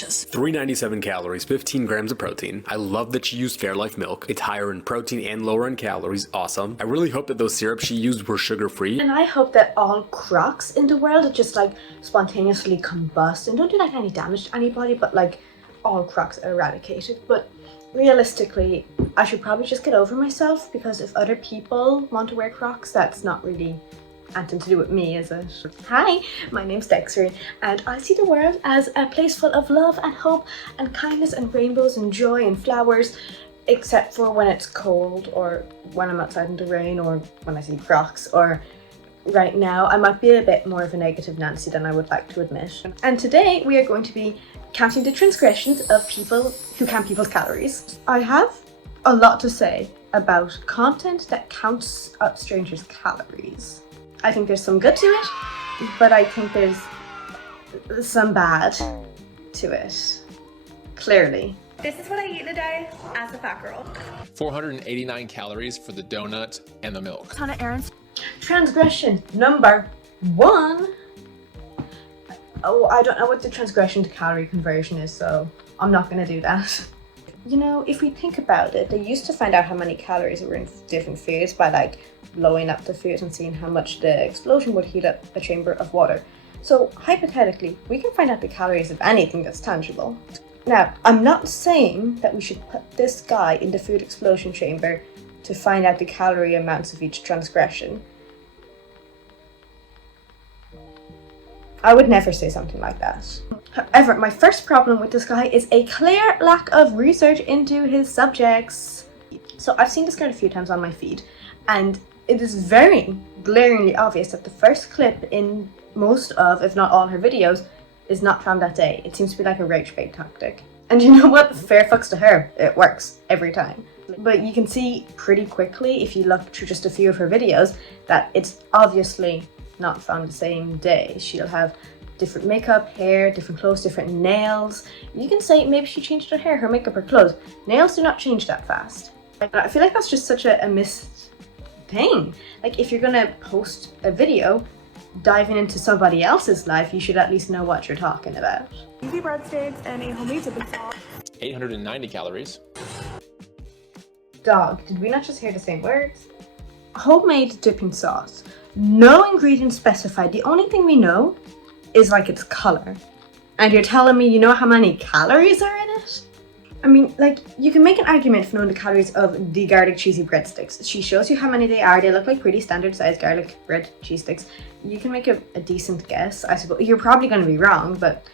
delicious. 397 calories, 15 grams of protein. I love that she used Fairlife milk. It's higher in protein and lower in calories. Awesome. I really hope that those syrups she used were sugar-free. And I hope that all crocs in the world just like spontaneously combust and don't do like any damage to anybody, but like all crocs are eradicated. But realistically, I should probably just get over myself, because if other people want to wear crocs, that's not really anything to do with me, is it? Hi, my name's Dexter, and I see the world as a place full of love and hope and kindness and rainbows and joy and flowers, except for when it's cold or when I'm outside in the rain or when I see crocs, or right now I might be a bit more of a negative Nancy than I would like to admit. And today we are going to be counting the transgressions of people who count people's calories. I have a lot to say about content that counts up strangers' calories. I think there's some good to it, but I think there's some bad to it, clearly. This is what I eat in a day as a fat girl. 489 calories for the donut and the milk. Ton of errands. Transgression number 1. Oh, I don't know what the transgression to calorie conversion is, so I'm not going to do that. You know, if we think about it, they used to find out how many calories were in different foods by like blowing up the food and seeing how much the explosion would heat up a chamber of water. So hypothetically, we can find out the calories of anything that's tangible. Now, I'm not saying that we should put this guy in the food explosion chamber to find out the calorie amounts of each transgression. I would never say something like that. However, my first problem with this guy is a clear lack of research into his subjects. So I've seen this girl a few times on my feed, and it is very glaringly obvious that the first clip in most of, if not all her videos, is not from that day. It seems to be like a rage bait tactic. And you know what? Fair fucks to her. It works every time. But you can see pretty quickly, if you look through just a few of her videos, that it's obviously not from the same day. She'll have different makeup, hair, different clothes, different nails. You can say maybe she changed her hair, her makeup, her clothes. Nails do not change that fast. I feel like that's just such a missed thing. Like, if you're gonna post a video diving into somebody else's life, you should at least know what you're talking about. Easy breadsticks and a homemade dipping sauce. 890 calories. Dog, did we not just hear the same words? Homemade dipping sauce. No ingredients specified. The only thing we know is like its color. And you're telling me you know how many calories are in it? I mean, like, you can make an argument for knowing the calories of the garlic cheesy breadsticks. She shows you how many they are. They look like pretty standard sized garlic bread cheese sticks. You can make a decent guess, I suppose. You're probably going to be wrong, but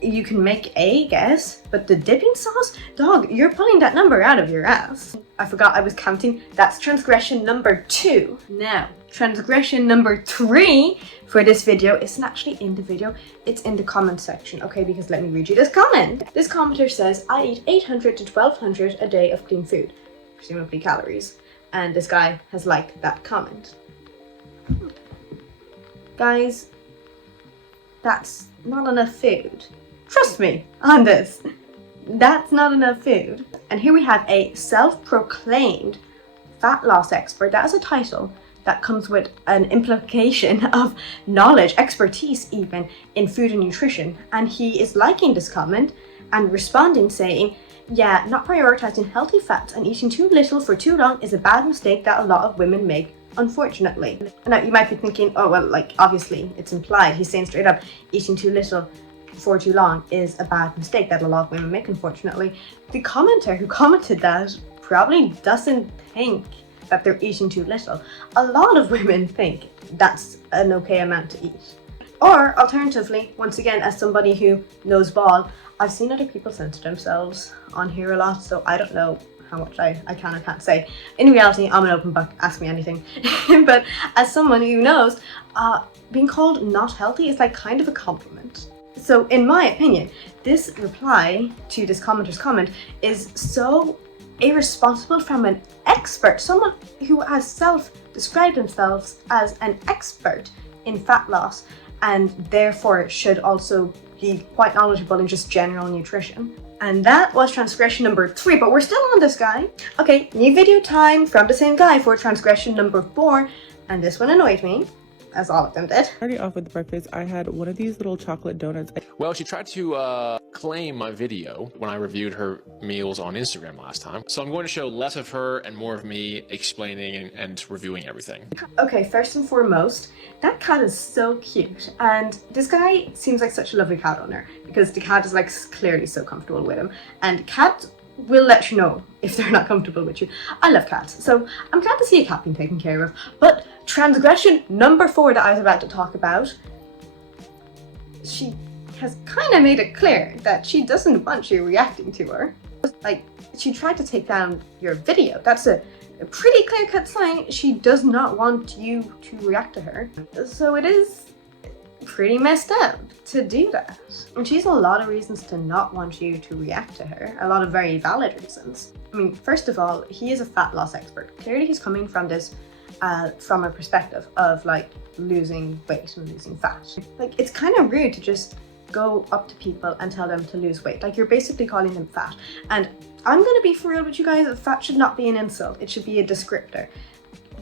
you can make a guess. But the dipping sauce? Dog, you're pulling that number out of your ass. I forgot I was counting. That's transgression number 2. Now, transgression number 3 for this video isn't actually in the video, it's in the comment section, okay? Because let me read you this comment. This commenter says, I eat 800 to 1200 a day of clean food, presumably calories. And this guy has liked that comment. Guys, that's not enough food. Trust me on this. That's not enough food. And here we have a self-proclaimed fat loss expert. That is a title that comes with an implication of knowledge, expertise even, in food and nutrition. And he is liking this comment and responding saying, yeah, not prioritizing healthy fats and eating too little for too long is a bad mistake that a lot of women make, unfortunately. Now, you might be thinking, oh, well, like, obviously, it's implied. He's saying straight up, eating too little for too long is a bad mistake that a lot of women make, unfortunately. The commenter who commented that probably doesn't think that they're eating too little. A lot of women think that's an okay amount to eat. Or alternatively, once again, as somebody who knows ball, I've seen other people censor themselves on here a lot, so I don't know how much I can or can't say. In reality, I'm an open book, ask me anything. But as someone who knows, being called not healthy is like kind of a compliment. So in my opinion, this reply to this commenter's comment is so irresponsible from an expert, someone who has self-described themselves as an expert in fat loss and therefore should also be quite knowledgeable in just general nutrition. And that was transgression number 3, but we're still on this guy. Okay, new video time from the same guy for transgression number 4, and this one annoyed me. as all of them did. Starting off with breakfast, I had one of these little chocolate donuts. Well, she tried to claim my video when I reviewed her meals on Instagram last time. So I'm going to show less of her and more of me explaining and reviewing everything. Okay, first and foremost, that cat is so cute, and this guy seems like such a lovely cat owner because the cat is like clearly so comfortable with him, and cats will let you know if they're not comfortable with you. I love cats, so I'm glad to see a cat being taken care of. But transgression number 4 that I was about to talk about, she has kind of made it clear that she doesn't want you reacting to her. Like, she tried to take down your video. That's a pretty clear-cut sign she does not want you to react to her. So it is pretty messed up to do that. And she has a lot of reasons to not want you to react to her. A lot of very valid reasons. I mean, first of all, he is a fat loss expert. Clearly he's coming from this from a perspective of like losing weight and losing fat. Like, it's kind of rude to just go up to people and tell them to lose weight. Like, you're basically calling them fat. And I'm gonna be for real with you guys, fat should not be an insult. It should be a descriptor.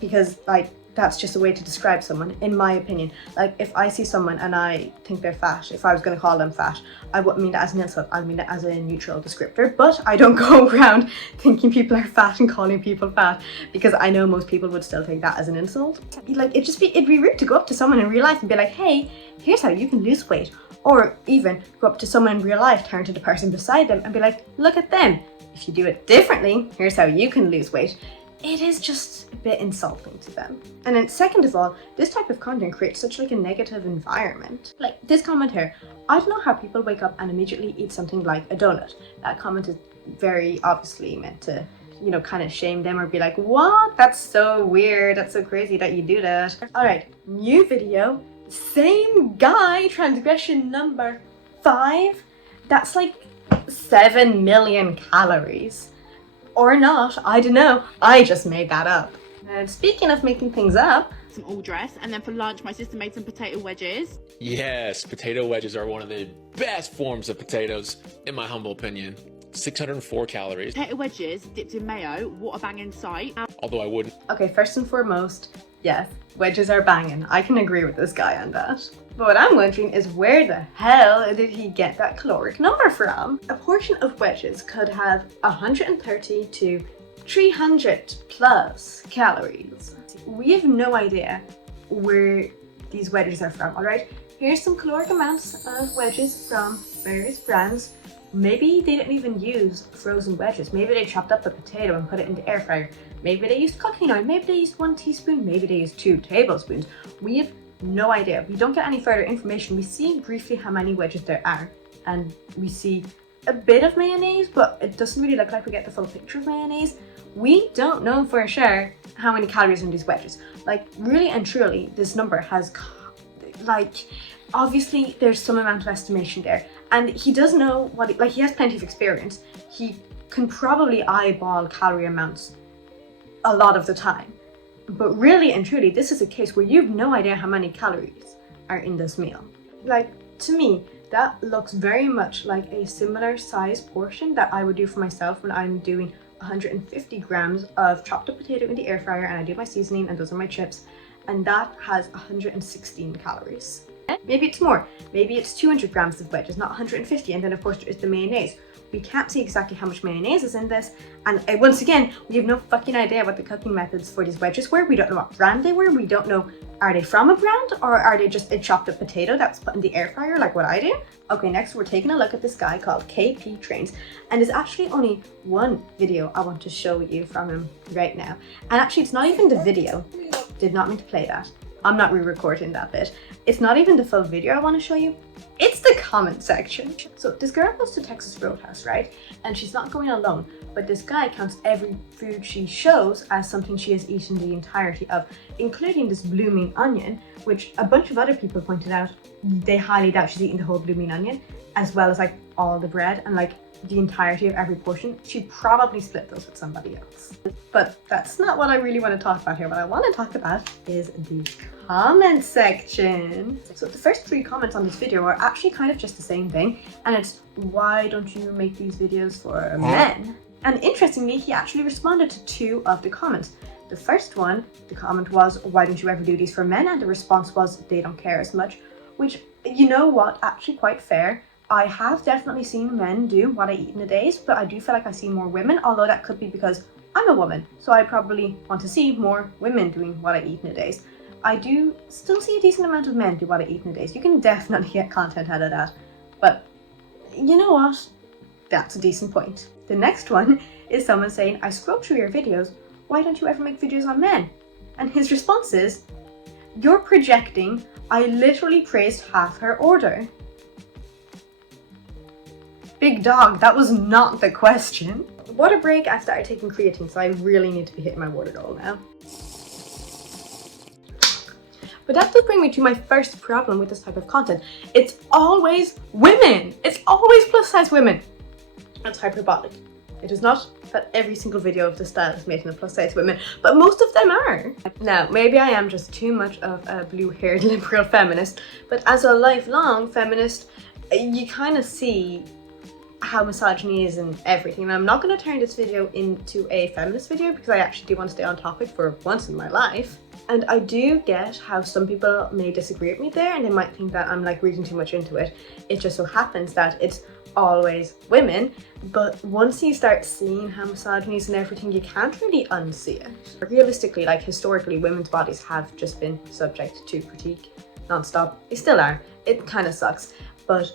Because like, that's just a way to describe someone, in my opinion. Like, if I see someone and I think they're fat, if I was going to call them fat, I wouldn't mean that as an insult, I mean it as a neutral descriptor. But I don't go around thinking people are fat and calling people fat, because I know most people would still take that as an insult. Like, it'd be rude to go up to someone in real life and be like, hey, here's how you can lose weight. Or even go up to someone in real life, turn to the person beside them and be like, look at them. If you do it differently, here's how you can lose weight. It is just a bit insulting to them. And then second of all, this type of content creates such like a negative environment. Like this comment here, I don't know how people wake up and immediately eat something like a donut. That comment is very obviously meant to, you know, kind of shame them or be like, what? That's so weird. That's so crazy that you do that. All right, new video, same guy, transgression number 5. That's like 7 million calories. Or not, I don't know. I just made that up. And speaking of making things up, some all dress, and then for lunch my sister made some potato wedges. Yes, potato wedges are one of the best forms of potatoes, in my humble opinion. 604 calories. Potato wedges dipped in mayo, what a banging sight. Although I wouldn't. okay, first and foremost, yes, wedges are banging. I can agree with this guy on that. But what I'm wondering is, where the hell did he get that caloric number from? A portion of wedges could have 130 to 300 plus calories. We have no idea where these wedges are from, alright? Here's some caloric amounts of wedges from various brands. Maybe they didn't even use frozen wedges. Maybe they chopped up a potato and put it in the air fryer. Maybe they used cooking oil. Maybe they used 1 teaspoon. Maybe they used 2 tablespoons. We have no idea. We don't get any further information. We see briefly how many wedges there are, and we see a bit of mayonnaise, but it doesn't really look like we get the full picture of mayonnaise. We don't know for sure how many calories in these wedges. Like, really and truly, this number has, like, obviously there's some amount of estimation there, and he does know what, he has plenty of experience. He can probably eyeball calorie amounts a lot of the time. But really and truly, this is a case where you have no idea how many calories are in this meal. Like, to me, that looks very much like a similar size portion that I would do for myself when I'm doing 150 grams of chopped up potato in the air fryer and I do my seasoning and those are my chips, and that has 116 calories. Maybe it's more, maybe it's 200 grams of wedges, not 150, and then of course there is the mayonnaise. We can't see exactly how much mayonnaise is in this, and once again, we have no fucking idea what the cooking methods for these wedges were. We don't know what brand they were. We don't know, are they from a brand or are they just a chopped up potato that was put in the air fryer like what I do? Okay, next we're taking a look at this guy called KP Trains, and there's actually only one video I want to show you from him right now. And actually, it's not even the video. Did not mean to play that. I'm not re-recording that bit. It's not even the full video I want to show you. It's the comment section. So this girl goes to Texas Roadhouse, right? And she's not going alone, but this guy counts every food she shows as something she has eaten the entirety of, including this blooming onion, which a bunch of other people pointed out they highly doubt she's eaten the whole blooming onion, as well as like all the bread and like the entirety of every portion. She'd probably split those with somebody else. But that's not what I really want to talk about here. What I want to talk about is the comment section. So the first 3 comments on this video are actually kind of just the same thing, and it's, why don't you make these videos for men? And interestingly, he actually responded to 2 of the comments. The first one, the comment was, why don't you ever do these for men? And the response was, they don't care as much, which, you know what, actually quite fair. I have definitely seen men do what I eat in a day, but I do feel like I see more women, although that could be because I'm a woman, so I probably want to see more women doing what I eat in a day. I do still see a decent amount of men do what I eat in a day, so you can definitely get content out of that. But you know what? That's a decent point. The next one is someone saying, I scroll through your videos, why don't you ever make videos on men? And his response is, you're projecting, I literally praised half her order. Big dog, that was not the question. Water break, I started taking creatine, so I really need to be hitting my water goal now. But that does bring me to my first problem with this type of content. It's always women. It's always plus size women. That's hyperbolic. It is not that every single video of this style is made in a plus size women, but most of them are. Now, maybe I am just too much of a blue-haired liberal feminist, but as a lifelong feminist, you kind of see how misogyny is in everything. And I'm not going to turn this video into a feminist video because I actually do want to stay on topic for once in my life. And I do get how some people may disagree with me there and they might think that I'm like reading too much into it. It just so happens that it's always women, but once you start seeing how misogyny is and everything, you can't really unsee it. Realistically, like historically, women's bodies have just been subject to critique non-stop. They still are. It kind of sucks, but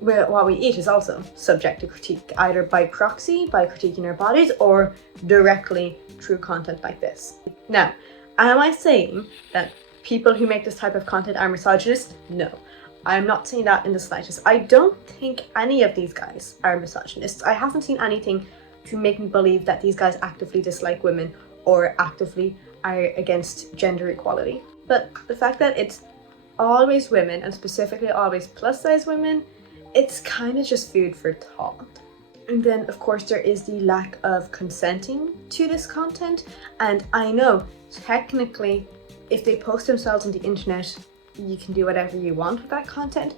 what we eat is also subject to critique, either by proxy, by critiquing our bodies, or directly through content like this. Now, am I saying that people who make this type of content are misogynist? No, I'm not saying that in the slightest. I don't think any of these guys are misogynists. I haven't seen anything to make me believe that these guys actively dislike women or actively are against gender equality. But the fact that it's always women, and specifically always plus size women, it's kind of just food for thought. And then of course there is the lack of consenting to this content, and I know technically if they post themselves on the internet you can do whatever you want with that content,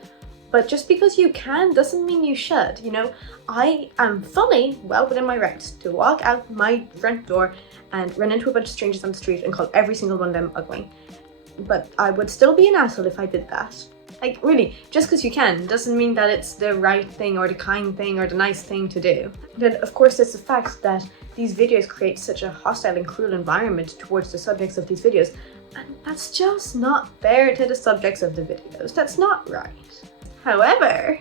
but just because you can doesn't mean you should. You know, I am fully well within my rights to walk out my front door and run into a bunch of strangers on the street and call every single one of them ugly, but I would still be an asshole if I did that. Like, really, just because you can doesn't mean that it's the right thing or the kind thing or the nice thing to do. Then, of course, there's the fact that these videos create such a hostile and cruel environment towards the subjects of these videos, and that's just not fair to the subjects of the videos. That's not right. However,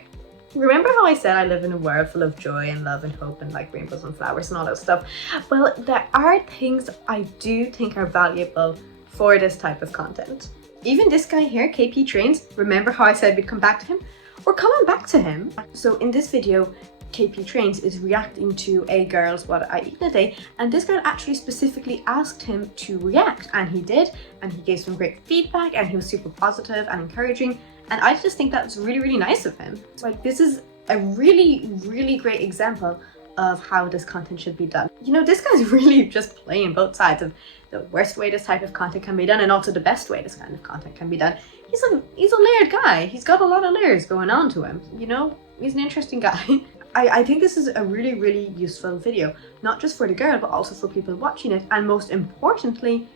remember how I said I live in a world full of joy and love and hope and like rainbows and flowers and all that stuff? Well, there are things I do think are valuable for this type of content. Even this guy here, KP Trains, remember how I said we'd come back to him? We're coming back to him. So in this video, KP Trains is reacting to a girl's What I Eat in a Day, and this girl actually specifically asked him to react, and he did, and he gave some great feedback, and he was super positive and encouraging, and I just think that's really, really nice of him. So like, this is a really, really great example of how this content should be done. You know, this guy's really just playing both sides of the worst way this type of content can be done and also the best way this kind of content can be done. He's a layered guy. He's got a lot of layers going on to him. You know, he's an interesting guy. I think this is a really, really useful video, not just for the girl, but also for people watching it. And most importantly,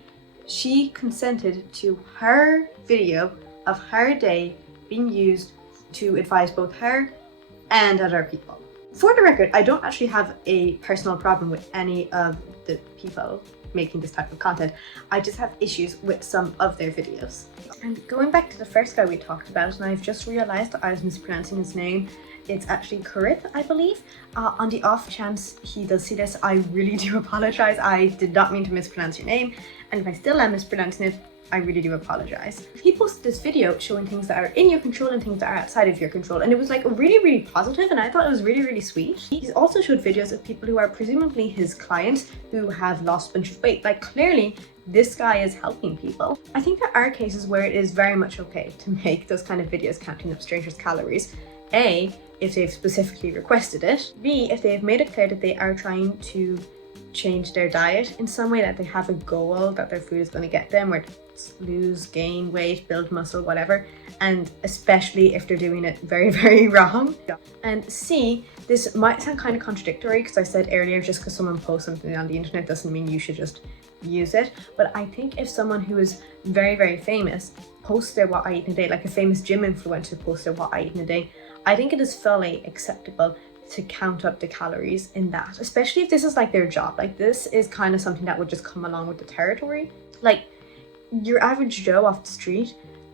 she consented to her video of her day being used to advise both her and other people. For the record, I don't actually have a personal problem with any of the people making this type of content. I just have issues with some of their videos. And going back to the first guy we talked about, and I've just realized that I was mispronouncing his name. It's actually Kurith, I believe. On the off chance he does see this, I really do apologize. I did not mean to mispronounce your name, and if I still am mispronouncing it, I really do apologize. He posted this video showing things that are in your control and things that are outside of your control, and it was like really, really positive, and I thought it was really, really sweet. He's also showed videos of people who are presumably his clients who have lost a bunch of weight. Like, clearly this guy is helping people. I think there are cases where it is very much okay to make those kind of videos counting up strangers' calories. A, if they've specifically requested it. B, if they've made it clear that they are trying to change their diet in some way, that they have a goal that their food is going to get them, whether it's lose, gain weight, build muscle, whatever, and especially if they're doing it very, very wrong. And C, this might sound kind of contradictory because I said earlier just because someone posts something on the internet doesn't mean you should just use it. But I think if someone who is very, very famous posted what I eat in a day, like a famous gym influencer posted what I eat in a day, I think it is fully acceptable to count up the calories in that, especially if this is like their job. Like this is kind of something that would just come along with the territory. Like your average Joe off the street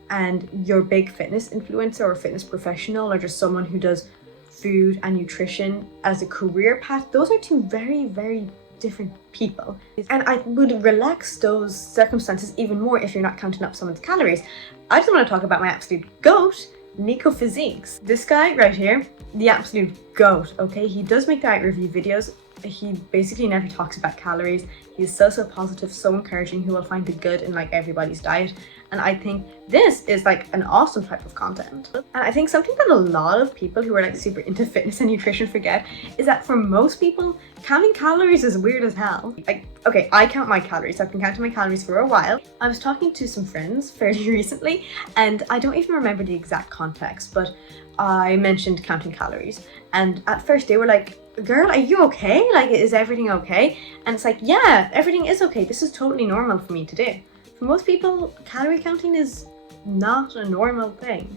and your big fitness influencer or fitness professional or just someone who does food and nutrition as a career path, those are two very, very different people. And I would relax those circumstances even more if you're not counting up someone's calories. I just want to talk about my absolute goat, Nico Physiques. This guy right here, the absolute goat, okay? He does make diet review videos. He basically never talks about calories. He's so positive, so encouraging. He will find the good in like everybody's diet. And I think this is like an awesome type of content. And I think something that a lot of people who are like super into fitness and nutrition forget is that for most people, counting calories is weird as hell. Like, okay, I count my calories. I've been counting my calories for a while. I was talking to some friends fairly recently, and I don't even remember the exact context, but I mentioned counting calories. And at first they were like, girl, are you okay? Like, is everything okay? And it's like, yeah, everything is okay. This is totally normal for me to do. For most people, calorie counting is not a normal thing.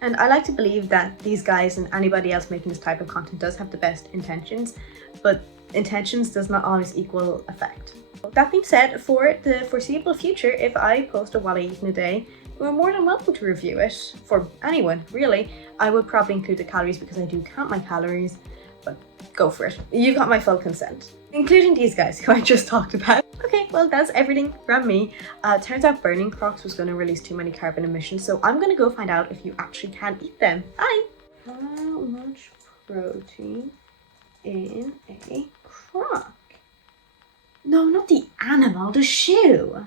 And I like to believe that these guys and anybody else making this type of content does have the best intentions, but intentions does not always equal effect. That being said, for the foreseeable future, if I post a what I eat in a day, you're more than welcome to review it. For anyone, really. I would probably include the calories because I do count my calories, but go for it. You've got my full consent. Including these guys who I just talked about. Okay, well that's everything from me. Turns out burning Crocs was going to release too many carbon emissions, so I'm going to go find out if you actually can eat them. Bye! How much protein in a Croc? No, not the animal, the shoe.